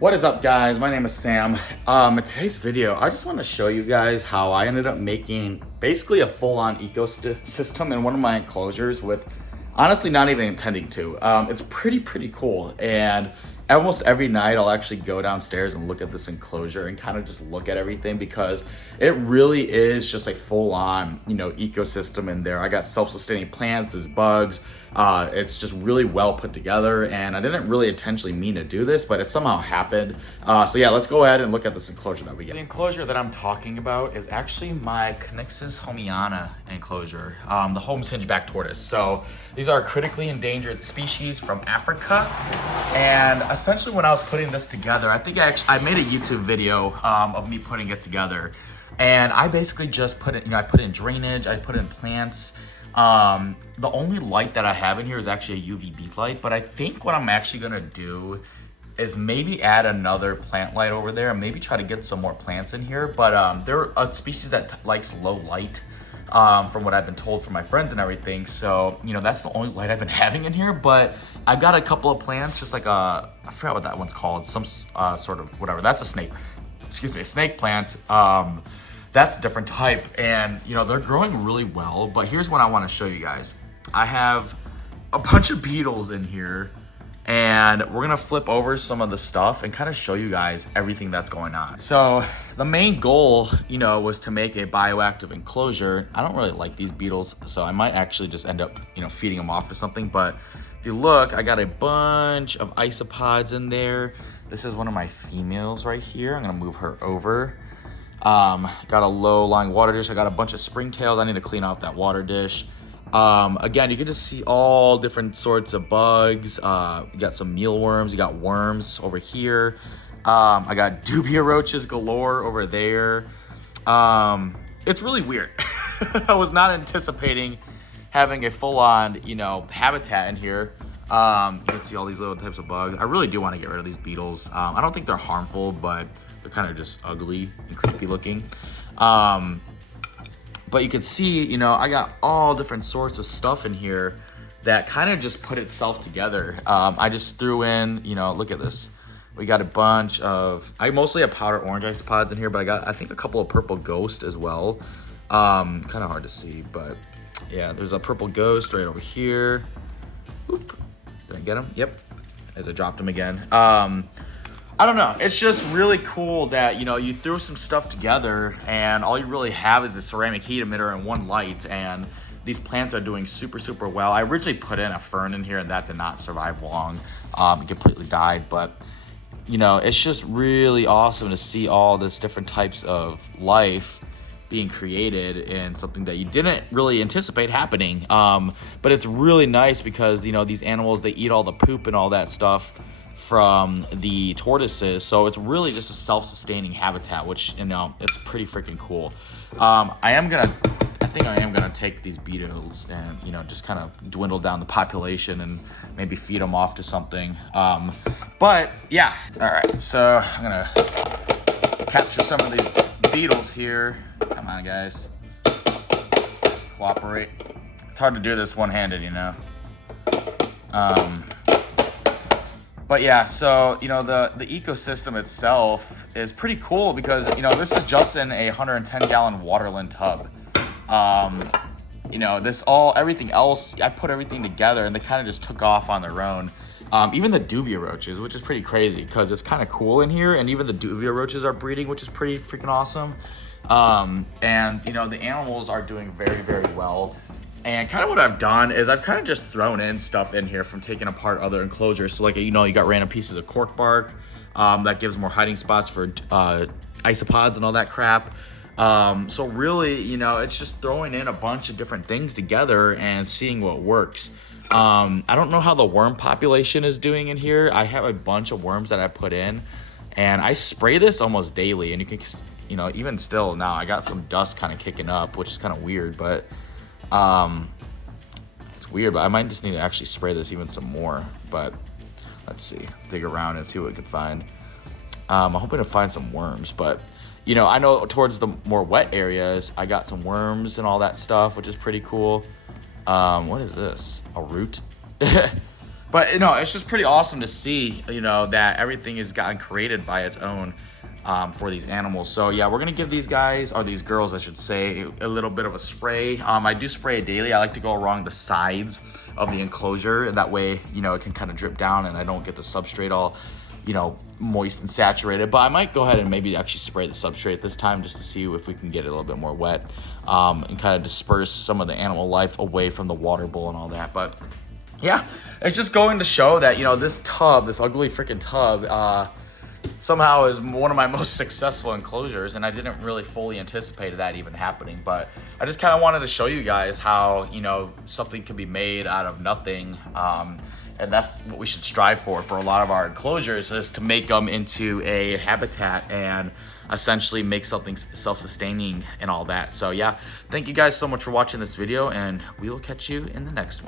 What is up, guys? My name is Sam. In today's video, I just want to show you guys how I ended up making basically a full-on ecosystem in one of my enclosures with honestly not even intending to. It's pretty cool, and almost every night I'll actually go downstairs and look at this enclosure and kind of just look at everything because it really is just a full-on, ecosystem in there. I got self-sustaining plants, there's bugs. It's just really well put together, and I didn't really intentionally mean to do this, but it somehow happened. So yeah, let's go ahead and look at this enclosure that we get. The enclosure that I'm talking about is actually my Conyxus homeana enclosure, the Holmes hingeback tortoise. So these are critically endangered species from Africa, and essentially when I was putting this together, I think I made a YouTube video of me putting it together, and I basically just put it, I put in drainage, I put in plants. The only light that I have in here is actually a UVB light, but I think what I'm actually gonna do is maybe add another plant light over there and maybe try to get some more plants in here. But they're a species that likes low light, from what I've been told from my friends and everything. So, that's the only light I've been having in here, but I've got a couple of plants, just like I forgot what that one's called, some sort of whatever. That's a snake, a snake plant. That's a different type, and they're growing really well. But here's what I want to show you guys. I have a bunch of beetles in here, and we're gonna flip over some of the stuff and kind of show you guys everything that's going on. So the main goal, was to make a bioactive enclosure. I don't really like these beetles, so I might actually just end up, feeding them off to something. But if you look, I got a bunch of isopods in there. This is one of my females right here. I'm gonna move her over. Got a low-lying water dish. I got a bunch of springtails. I need to clean out that water dish. Again, you can just see all different sorts of bugs. You got some mealworms. You got worms over here. I got dubia roaches galore over there. It's really weird. I was not anticipating having a full-on, habitat in here. You can see all these little types of bugs. I really do want to get rid of these beetles. I don't think they're harmful, but they're kind of just ugly and creepy looking. But you can see, I got all different sorts of stuff in here that kind of just put itself together. I just threw in, look at this. We got a bunch of, I mostly have powder orange isopods in here, but I think a couple of purple ghost as well. Kind of hard to see, but yeah, there's a purple ghost right over here. Oop. Did I get him? Yep. As I dropped him again. I don't know. It's just really cool that, you threw some stuff together and all you really have is a ceramic heat emitter and one light, and these plants are doing super well. I originally put in a fern in here and that did not survive long. It completely died, but it's just really awesome to see all this different types of life being created in something that you didn't really anticipate happening. But it's really nice because, these animals, they eat all the poop and all that stuff from the tortoises, so it's really just a self-sustaining habitat, which it's pretty freaking cool. I think I am gonna take these beetles and just kind of dwindle down the population and maybe feed them off to something. But yeah, all right, so I'm gonna capture some of the beetles here. Come on, guys, cooperate. It's hard to do this one-handed, But yeah, so, the ecosystem itself is pretty cool because, this is just in a 110-gallon Waterland tub. Everything else, I put everything together and they kind of just took off on their own. Even the dubia roaches, which is pretty crazy because it's kind of cool in here, and even the dubia roaches are breeding, which is pretty freaking awesome. The animals are doing very well. And kind of what I've done is I've kind of just thrown in stuff in here from taking apart other enclosures. So like, you got random pieces of cork bark, that gives more hiding spots for isopods and all that crap. So really, it's just throwing in a bunch of different things together and seeing what works. I don't know how the worm population is doing in here. I have a bunch of worms that I put in, and I spray this almost daily. And you can, even still now, I got some dust kind of kicking up, which is kind of weird, but it's weird, but I might just need to actually spray this even some more. But let's see, dig around and see what we can find. I'm hoping to find some worms, but I know towards the more wet areas, I got some worms and all that stuff, which is pretty cool. What is this? A root? But, you know, it's just pretty awesome to see, you know, that everything has gotten created by its own for these animals. So yeah, we're gonna give these guys, or these girls I should say, a little bit of a spray. I do spray it daily. I like to go along the sides of the enclosure, and that way, you know, it can kind of drip down and I don't get the substrate all, you know, moist and saturated. But I might go ahead and maybe actually spray the substrate this time just to see if we can get it a little bit more wet, and kind of disperse some of the animal life away from the water bowl and all that. But yeah, it's just going to show that, you know, this tub, this ugly freaking tub, somehow is one of my most successful enclosures, and I didn't really fully anticipate that even happening. But I just kind of wanted to show you guys how, you know, something can be made out of nothing, and that's what we should strive for a lot of our enclosures, is to make them into a habitat and essentially make something self-sustaining and all that. So yeah, thank you guys so much for watching this video, and we will catch you in the next one.